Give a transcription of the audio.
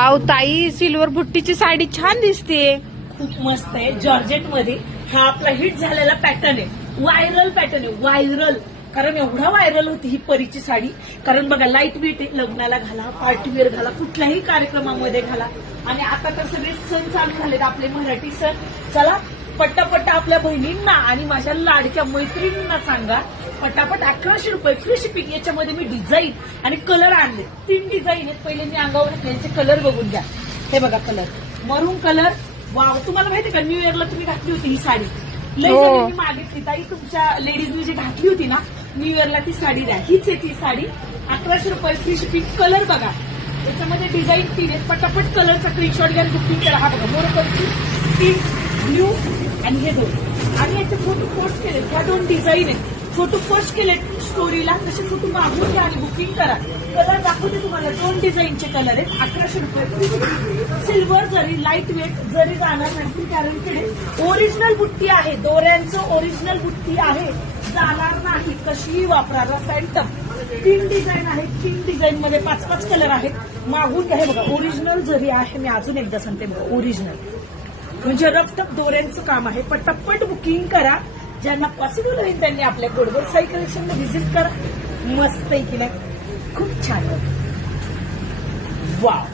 अहो ताई, सिल्वर बुट्टीची साडी छान दिसते. खूप मस्त आहे. जॉर्जेट मध्ये हा आपला हिट झालेला पॅटर्न आहे. व्हायरल पॅटर्न आहे. व्हायरल कारण एवढा व्हायरल होती ही परीची साडी. कारण बघा लाईट वेट आहे. लग्नाला घाला, पार्टीवेअर घाला, कुठल्याही कार्यक्रमामध्ये घाला. आणि आता तर सगळे सण चालू झालेत आपले मराठी सण. चला पट्टापट्टा आपल्या बहिणींना आणि माझ्या लाडक्या मैत्रिणींना सांगा, पटापट 1100 रुपये फ्री शिपिंग. याच्यामध्ये मी डिझाईन आणि कलर आणले. 3 डिझाईन आहेत. पहिले मी अंगावर घातल्याचे कलर बघून घ्या. हे बघा कलर, मरून कलर. वाव, तुम्हाला माहिती का न्यू इयरला तुम्ही घातली होती ही साडी. लई जणांनी मागितली ताई, तुमच्या लेडीजनी जी घातली होती ना न्यू इयरला ती साडी द्या. हीच आहे ती साडी. 1100 रुपये फ्री शिपिंग. कलर बघा, याच्यामध्ये डिझाईन 3 आहेत. पटापट कलरचा स्क्रीनशॉट घ्या, बुकिंग करा. हा बघा मोरपंची, पिंक, ब्ल्यू आणि हे 2. आणि याचे फोटो पोस्ट केले. ह्या 2 डिझाईन आहेत. फोटो पोस्ट केले स्टोरीला, तसे फोटो मागून घ्या आणि बुकिंग करा. कलर दाखवते तुम्हाला. 2 डिझाईनचे कलर आहेत. 1100 रुपये. सिल्वर जरी, लाईट वेट जरी जाणार नाही, गॅरंटेड. ओरिजिनल बुट्टी आहे. दोऱ्यांचं ओरिजिनल बुट्टी आहे. जाणार नाही. कशीही वापरा. Rough and tough. 3 डिझाईन आहेत. 3 डिझाईन मध्ये 5-5 कलर आहेत. मागून घ्या. हे बघा ओरिजिनल जरी आहे. मी अजून एकदा सांगते बघा, ओरिजिनल म्हणजे रफ टफ दोऱ्यांचं काम आहे. पटापट बुकिंग करा. ज्यांना पॉसिबल होईल त्यांनी आपल्या गोडगोड साई कलेक्शनला व्हिजिट करा. मस्त आहे की नाही? खूप छान. वाव.